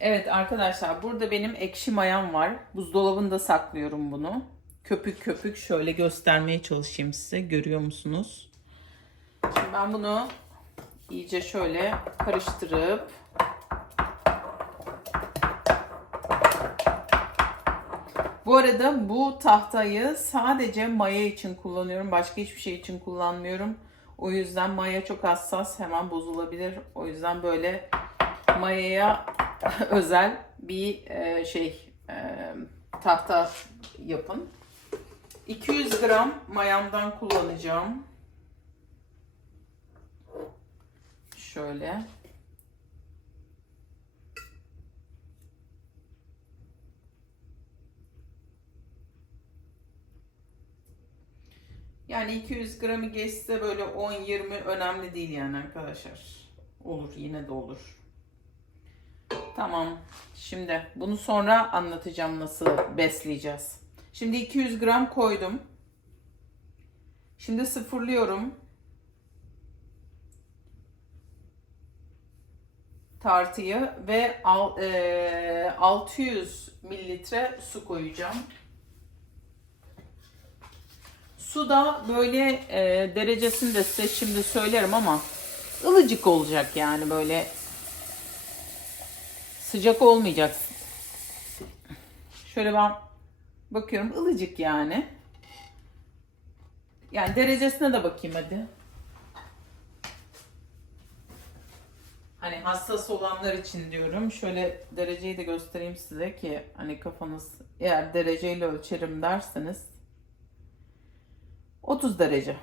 Evet arkadaşlar burada benim ekşi mayam var. Buzdolabında saklıyorum bunu. Köpük köpük şöyle göstermeye çalışayım size. Görüyor musunuz? Şimdi ben bunu iyice şöyle karıştırıp Bu arada bu tahtayı sadece maya için kullanıyorum. Başka hiçbir şey için kullanmıyorum. O yüzden maya çok hassas. Hemen bozulabilir. O yüzden böyle mayaya özel bir e, şey e, tahta yapın. 200 gram mayamdan kullanacağım. Şöyle. Yani 200 gramı geçse böyle 10-20 önemli değil yani arkadaşlar. Olur yine de olur. Tamam. Şimdi bunu sonra anlatacağım nasıl besleyeceğiz. Şimdi 200 gram koydum. Şimdi sıfırlıyorum. Tartıyı ve al- eee, 600 mililitre su koyacağım. Su da böyle e, derecesini de size şimdi söylerim ama ılıcık olacak yani böyle sıcak olmayacak. Şöyle ben bakıyorum ılıcık yani. Yani derecesine de bakayım hadi. Hani hassas olanlar için diyorum. Şöyle dereceyi de göstereyim size ki hani kafanız eğer dereceyle ölçerim derseniz 30 derece.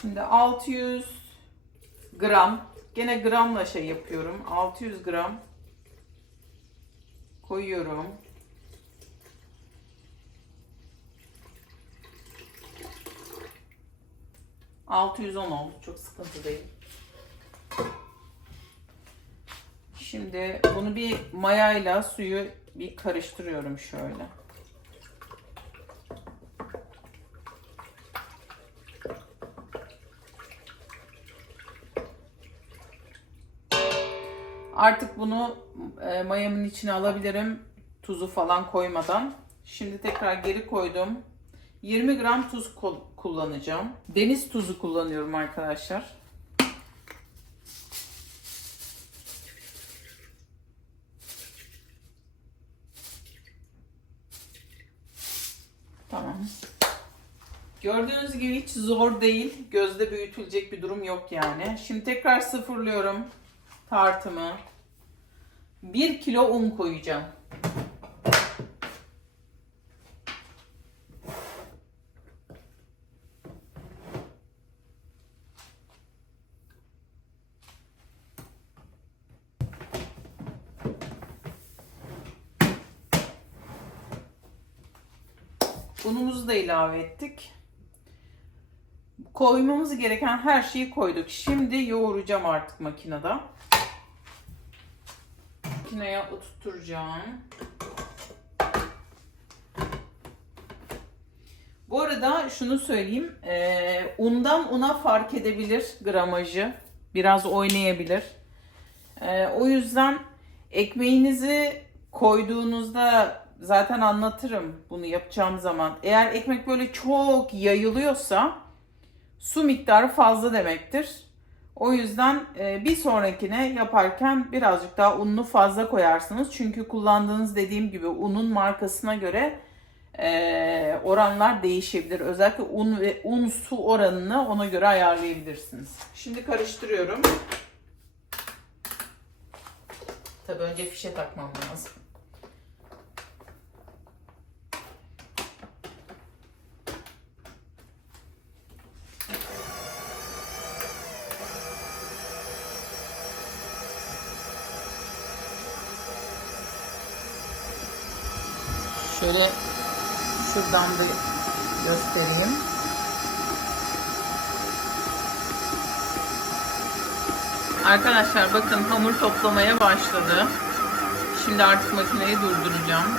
Şimdi 600 gram gene gramla şey yapıyorum. 600 gram koyuyorum. ...610 oldu. Çok sıkıntı değil. Şimdi bunu bir mayayla suyu bir karıştırıyorum şöyle. Artık bunu e, mayamın içine alabilirim. Tuzu falan koymadan. Şimdi tekrar geri koydum. 20 gram tuz kul- kullanacağım. Deniz tuzu kullanıyorum arkadaşlar. Tamam. Gördüğünüz gibi hiç zor değil. Gözde büyütülecek bir durum yok yani. Şimdi tekrar sıfırlıyorum tartımı. 1 kilo un koyacağım. Unumuzu da ilave ettik. Koymamız gereken her şeyi koyduk. Şimdi yoğuracağım artık makinede. Makineye oturtacağım. Bu arada şunu söyleyeyim. Ee, undan una fark edebilir gramajı. Biraz oynayabilir. Ee, o yüzden ekmeğinizi koyduğunuzda zaten anlatırım bunu yapacağım zaman. Eğer ekmek böyle çok yayılıyorsa su miktarı fazla demektir. O yüzden e, bir sonrakine yaparken birazcık daha ununu fazla koyarsınız. Çünkü kullandığınız dediğim gibi unun markasına göre e, oranlar değişebilir. Özellikle un ve un su oranını ona göre ayarlayabilirsiniz. Şimdi karıştırıyorum. Tabii önce fişe takmam lazım. Şöyle şuradan bir göstereyim. Arkadaşlar bakın hamur toplamaya başladı. Şimdi artık makineyi durduracağım.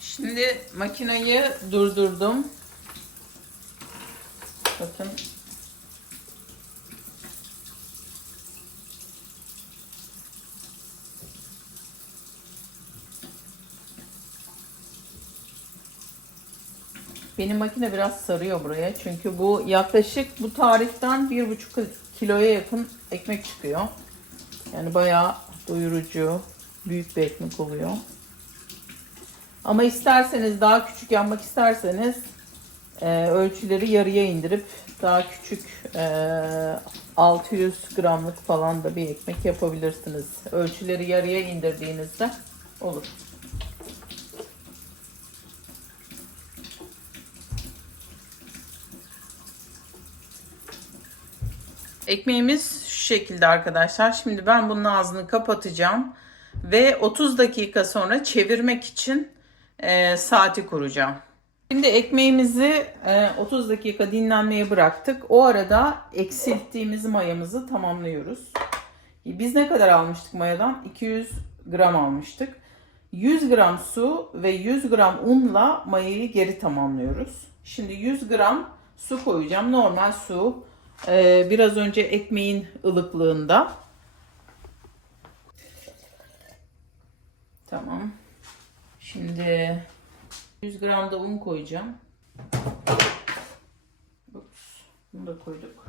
Şimdi makineyi durdurdum. Bakın Benim makine biraz sarıyor buraya. Çünkü bu yaklaşık bu tariften bir buçuk kiloya yakın ekmek çıkıyor. Yani bayağı doyurucu, büyük bir ekmek oluyor. Ama isterseniz daha küçük yapmak isterseniz e, ölçüleri yarıya indirip daha küçük e, 600 gramlık falan da bir ekmek yapabilirsiniz. Ölçüleri yarıya indirdiğinizde olur. Ekmeğimiz şu şekilde arkadaşlar. Şimdi ben bunun ağzını kapatacağım ve 30 dakika sonra çevirmek için e, saati kuracağım. Şimdi ekmeğimizi e, 30 dakika dinlenmeye bıraktık. O arada eksilttiğimiz mayamızı tamamlıyoruz. Biz ne kadar almıştık mayadan? 200 gram almıştık. 100 gram su ve 100 gram unla mayayı geri tamamlıyoruz. Şimdi 100 gram su koyacağım. Normal su. Ee, biraz önce ekmeğin ılıklığında. Tamam. Şimdi 100 gram da un koyacağım. Ups, bunu da koyduk.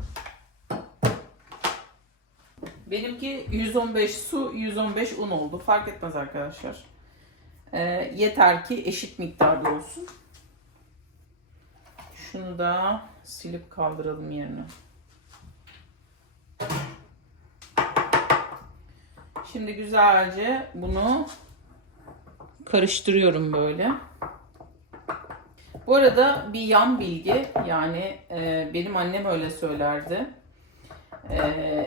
Benimki 115 su, 115 un oldu. Fark etmez arkadaşlar. Ee, yeter ki eşit miktarda olsun. Şunu da silip kaldıralım yerine. Şimdi güzelce bunu karıştırıyorum böyle. Bu arada bir yan bilgi yani e, benim annem öyle söylerdi. E,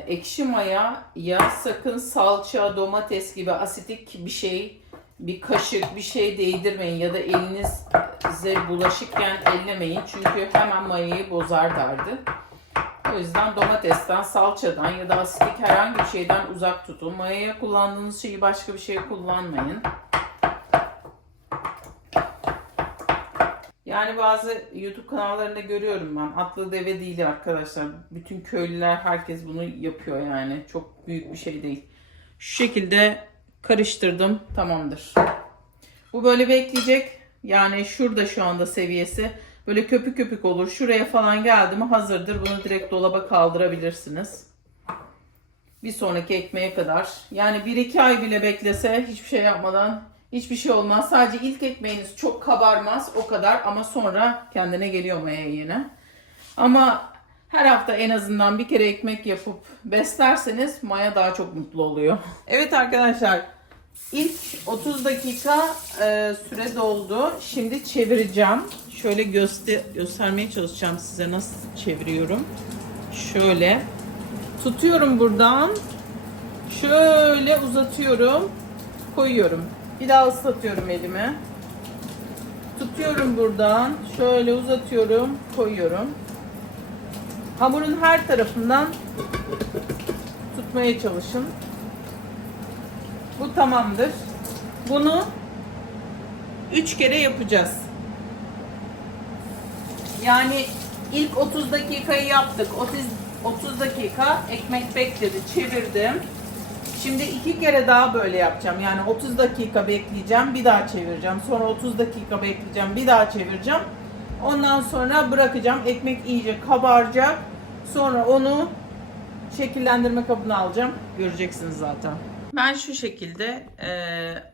ekşi maya ya sakın salça, domates gibi asitik bir şey, bir kaşık bir şey değdirmeyin ya da elinize bulaşıkken ellemeyin çünkü hemen mayayı bozar derdi. O yüzden domatesten, salçadan ya da asitik herhangi bir şeyden uzak tutun. Mayaya kullandığınız şeyi başka bir şeye kullanmayın. Yani bazı YouTube kanallarında görüyorum ben. Atlı deve değil arkadaşlar. Bütün köylüler herkes bunu yapıyor yani. Çok büyük bir şey değil. Şu şekilde karıştırdım. Tamamdır. Bu böyle bekleyecek. Yani şurada şu anda seviyesi. Böyle köpük köpük olur. Şuraya falan geldi mi hazırdır. Bunu direkt dolaba kaldırabilirsiniz. Bir sonraki ekmeğe kadar. Yani 1-2 ay bile beklese hiçbir şey yapmadan hiçbir şey olmaz. Sadece ilk ekmeğiniz çok kabarmaz o kadar ama sonra kendine geliyor maya yine. Ama her hafta en azından bir kere ekmek yapıp beslerseniz maya daha çok mutlu oluyor. Evet arkadaşlar ilk 30 dakika e, süre doldu. Şimdi çevireceğim. Şöyle göster göstermeye çalışacağım size nasıl çeviriyorum. Şöyle tutuyorum buradan. Şöyle uzatıyorum. Koyuyorum. Bir daha ıslatıyorum elimi. Tutuyorum buradan. Şöyle uzatıyorum. Koyuyorum. Hamurun her tarafından tutmaya çalışın. Bu tamamdır. Bunu 3 kere yapacağız. Yani ilk 30 dakikayı yaptık. 30 30 dakika ekmek bekledi, çevirdim. Şimdi iki kere daha böyle yapacağım. Yani 30 dakika bekleyeceğim, bir daha çevireceğim. Sonra 30 dakika bekleyeceğim, bir daha çevireceğim. Ondan sonra bırakacağım. Ekmek iyice kabaracak. Sonra onu şekillendirme kabına alacağım. Göreceksiniz zaten. Ben şu şekilde e,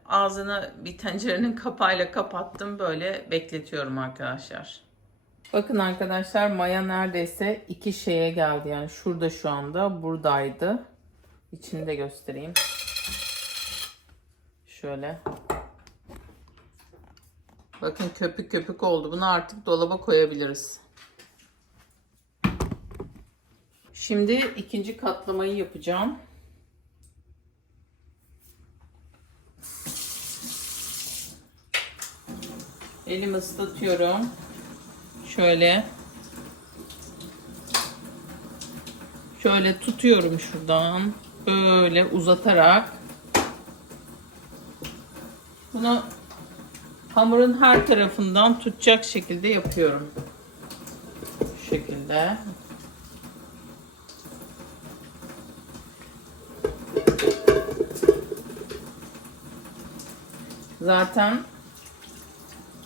ağzını bir tencerenin kapağıyla kapattım. Böyle bekletiyorum arkadaşlar. Bakın arkadaşlar maya neredeyse iki şeye geldi. Yani şurada şu anda buradaydı. İçini de göstereyim. Şöyle. Bakın köpük köpük oldu. Bunu artık dolaba koyabiliriz. Şimdi ikinci katlamayı yapacağım. Elimi ıslatıyorum. Şöyle. Şöyle tutuyorum şuradan. Böyle uzatarak. Bunu hamurun her tarafından tutacak şekilde yapıyorum. şekilde. Zaten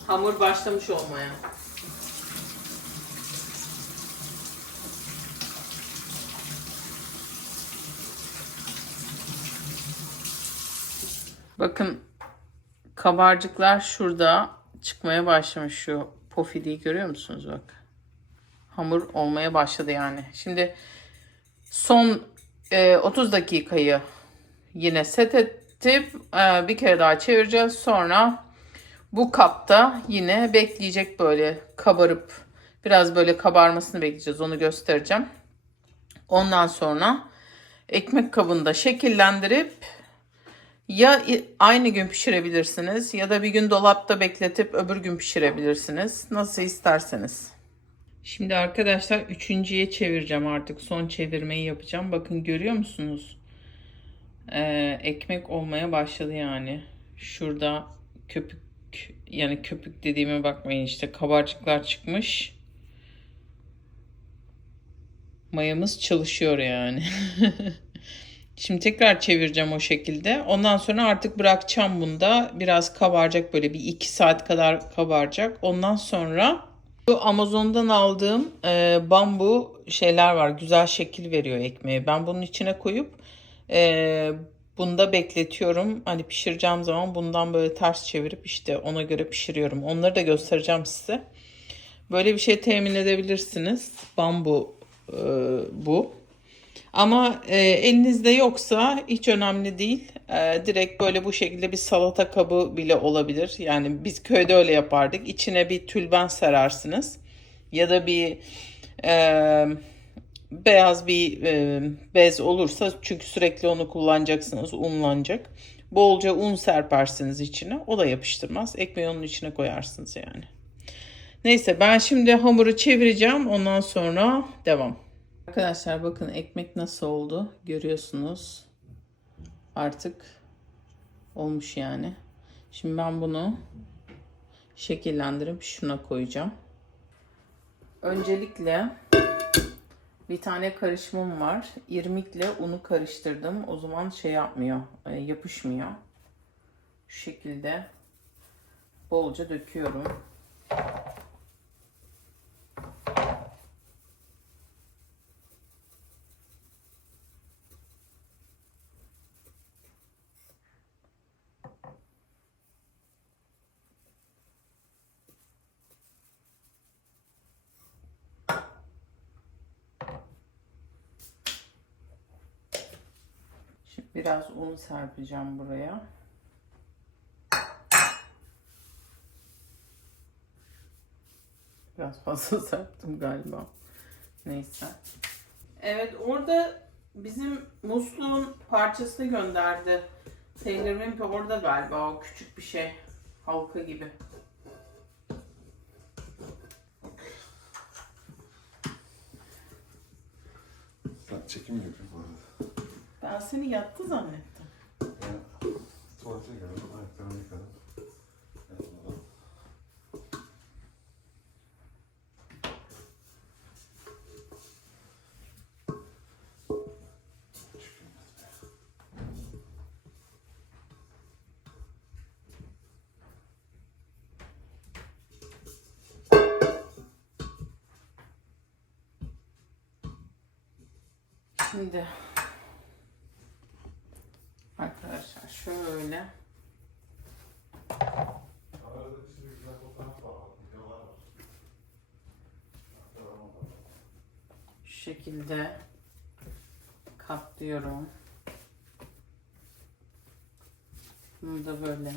hamur başlamış olmaya. Bakın kabarcıklar şurada çıkmaya başlamış şu pofidiyi görüyor musunuz bak. Hamur olmaya başladı yani. Şimdi son e, 30 dakikayı yine set edip e, bir kere daha çevireceğiz. Sonra bu kapta yine bekleyecek böyle kabarıp biraz böyle kabarmasını bekleyeceğiz. Onu göstereceğim. Ondan sonra ekmek kabında şekillendirip ya aynı gün pişirebilirsiniz ya da bir gün dolapta bekletip öbür gün pişirebilirsiniz. Nasıl isterseniz. Şimdi arkadaşlar üçüncüye çevireceğim artık. Son çevirmeyi yapacağım. Bakın görüyor musunuz? Ee, ekmek olmaya başladı yani. Şurada köpük yani köpük dediğime bakmayın işte kabarcıklar çıkmış. Mayamız çalışıyor yani. Şimdi tekrar çevireceğim o şekilde. Ondan sonra artık bırakacağım bunda. Biraz kabaracak böyle bir iki saat kadar kabaracak. Ondan sonra bu Amazon'dan aldığım e, bambu şeyler var. Güzel şekil veriyor ekmeğe. Ben bunun içine koyup e, bunda bekletiyorum. Hani pişireceğim zaman bundan böyle ters çevirip işte ona göre pişiriyorum. Onları da göstereceğim size. Böyle bir şey temin edebilirsiniz. Bambu e, bu. Ama e, elinizde yoksa hiç önemli değil. E, direkt böyle bu şekilde bir salata kabı bile olabilir. Yani biz köyde öyle yapardık. İçine bir tülben sararsınız. Ya da bir e, beyaz bir e, bez olursa çünkü sürekli onu kullanacaksınız. Unlanacak. Bolca un serpersiniz içine. O da yapıştırmaz. Ekmeği onun içine koyarsınız yani. Neyse ben şimdi hamuru çevireceğim. Ondan sonra devam. Arkadaşlar bakın ekmek nasıl oldu görüyorsunuz. Artık olmuş yani. Şimdi ben bunu şekillendirip şuna koyacağım. Öncelikle bir tane karışımım var. İrmikle unu karıştırdım. O zaman şey yapmıyor, e, yapışmıyor. Şu şekilde bolca döküyorum. Şimdi biraz un serpeceğim buraya. Biraz fazla serptim galiba. Neyse. Evet orada bizim musluğun parçasını gönderdi. Taylor Wimpey orada galiba o küçük bir şey. Halka gibi. Ben çekim yapıyorum. Ben seni yattı zannettim. Ben tuvalete geldim, ayaklarımı yıkadım. Şimdi arkadaşlar şöyle Arada bir sürü güzel fotoğraf var, videolar var. Şu şekilde katlıyorum. Bunu da böyle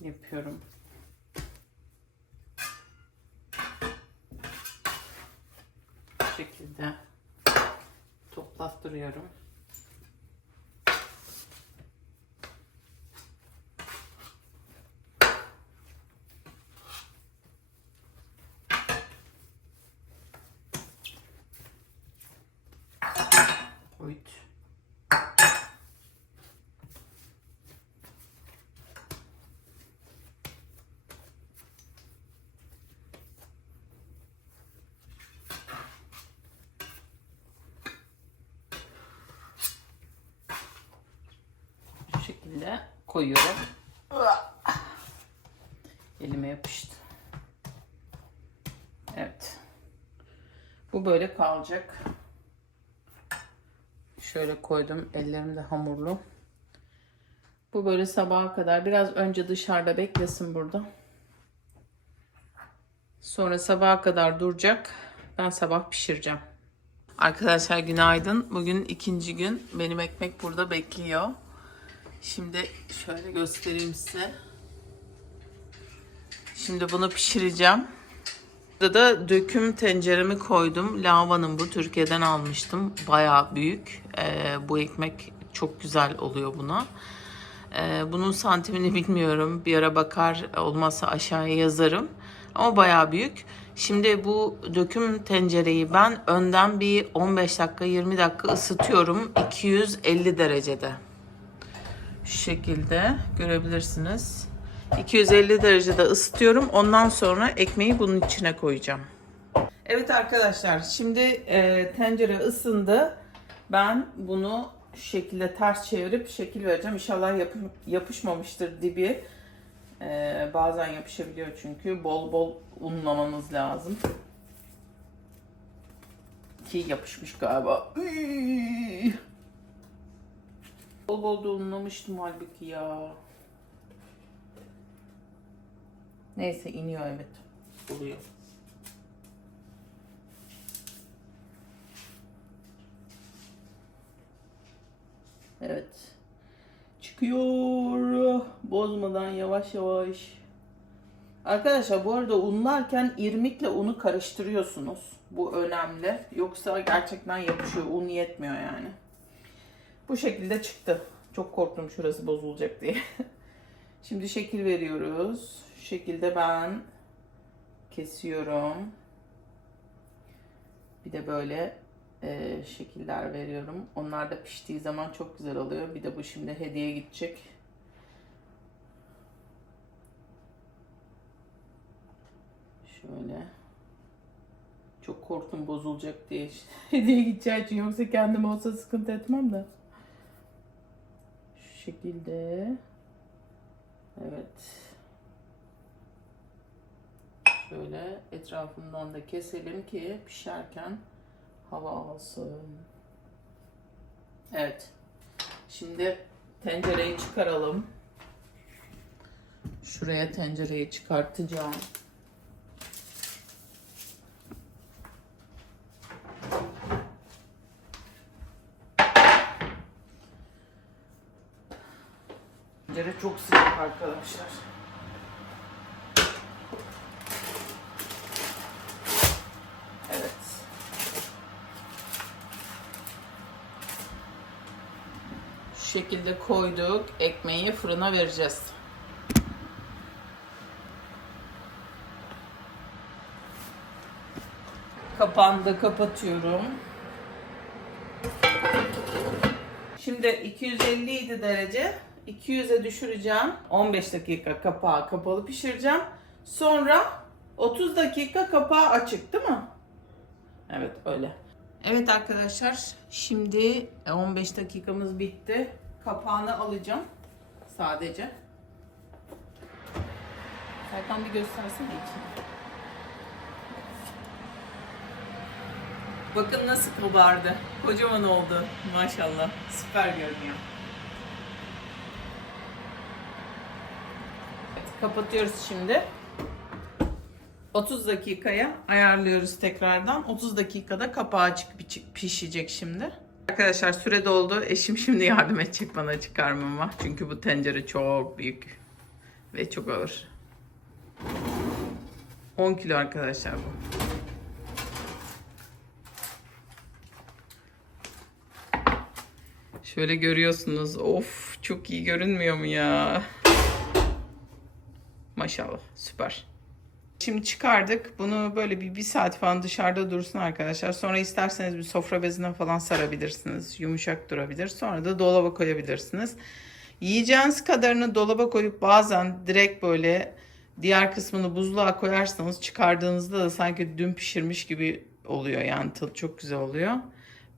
yapıyorum. Bu şekilde toplattırıyorum. Şekilde koyuyorum. Elime yapıştı. Evet. Bu böyle kalacak. Şöyle koydum. Ellerim de hamurlu. Bu böyle sabaha kadar biraz önce dışarıda beklesin burada. Sonra sabaha kadar duracak. Ben sabah pişireceğim. Arkadaşlar günaydın. Bugün ikinci gün. Benim ekmek burada bekliyor. Şimdi şöyle göstereyim size. Şimdi bunu pişireceğim. Burada da döküm tenceremi koydum. Lavanın bu Türkiye'den almıştım. Bayağı büyük. Ee, bu ekmek çok güzel oluyor buna. Ee, bunun santimini bilmiyorum. Bir ara bakar olmazsa aşağıya yazarım. Ama bayağı büyük. Şimdi bu döküm tencereyi ben önden bir 15 dakika 20 dakika ısıtıyorum. 250 derecede. Şekilde görebilirsiniz. 250 derecede ısıtıyorum. Ondan sonra ekmeği bunun içine koyacağım. Evet arkadaşlar şimdi e, tencere ısındı. Ben bunu şu şekilde ters çevirip şekil vereceğim. İnşallah yapı- yapışmamıştır dibi. E, bazen yapışabiliyor çünkü. Bol bol unlamanız lazım. Ki yapışmış galiba. Üy! Bol bol da unlamıştım halbuki ya. Neyse iniyor evet. Oluyor. Evet. Çıkıyor. Bozmadan yavaş yavaş. Arkadaşlar bu arada unlarken irmikle unu karıştırıyorsunuz. Bu önemli. Yoksa gerçekten yapışıyor. Un yetmiyor yani. Bu şekilde çıktı. Çok korktum şurası bozulacak diye. Şimdi şekil veriyoruz. Şu şekilde ben kesiyorum. Bir de böyle e, şekiller veriyorum. Onlar da piştiği zaman çok güzel oluyor. Bir de bu şimdi hediye gidecek. Şöyle. Çok korktum bozulacak diye. hediye gideceği için yoksa kendim olsa sıkıntı etmem de. Şekilde. Evet. Şöyle etrafından da keselim ki pişerken hava alsın. Evet. Şimdi tencereyi çıkaralım. Şuraya tencereyi çıkartacağım. Tencere çok sıcak arkadaşlar. Evet. Şu şekilde koyduk. Ekmeği fırına vereceğiz. Kapağını da kapatıyorum. Şimdi 250 idi derece. 200'e düşüreceğim. 15 dakika kapağı kapalı pişireceğim. Sonra 30 dakika kapağı açık değil mi? Evet öyle. Evet arkadaşlar şimdi 15 dakikamız bitti. Kapağını alacağım sadece. Serkan bir göstersene içini. Bakın nasıl kabardı. Kocaman oldu maşallah. Süper görünüyor. Kapatıyoruz şimdi. 30 dakikaya ayarlıyoruz tekrardan. 30 dakikada kapağı piç- pişecek şimdi. Arkadaşlar süre doldu. Eşim şimdi yardım edecek bana çıkarmama. Çünkü bu tencere çok büyük ve çok ağır. 10 kilo arkadaşlar bu. Şöyle görüyorsunuz. Of çok iyi görünmüyor mu ya? Maşallah süper. Şimdi çıkardık. Bunu böyle bir, bir saat falan dışarıda dursun arkadaşlar. Sonra isterseniz bir sofra bezine falan sarabilirsiniz. Yumuşak durabilir. Sonra da dolaba koyabilirsiniz. Yiyeceğiniz kadarını dolaba koyup bazen direkt böyle diğer kısmını buzluğa koyarsanız çıkardığınızda da sanki dün pişirmiş gibi oluyor. Yani tadı çok güzel oluyor.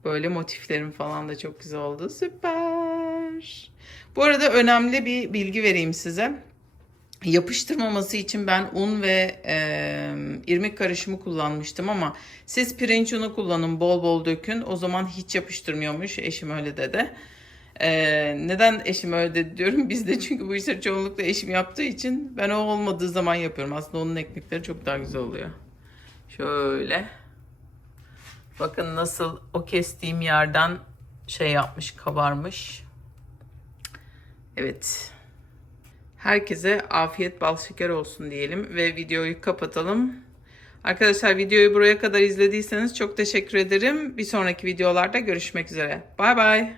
Böyle motiflerim falan da çok güzel oldu. Süper. Bu arada önemli bir bilgi vereyim size. Yapıştırmaması için ben un ve e, irmik karışımı kullanmıştım ama siz pirinç unu kullanın bol bol dökün o zaman hiç yapıştırmıyormuş eşim öyle dedi. E, neden eşim öyle dedi diyorum bizde çünkü bu işleri çoğunlukla eşim yaptığı için ben o olmadığı zaman yapıyorum aslında onun ekmekleri çok daha güzel oluyor. Şöyle bakın nasıl o kestiğim yerden şey yapmış kabarmış. Evet. Herkese afiyet bal şeker olsun diyelim ve videoyu kapatalım. Arkadaşlar videoyu buraya kadar izlediyseniz çok teşekkür ederim. Bir sonraki videolarda görüşmek üzere. Bay bay.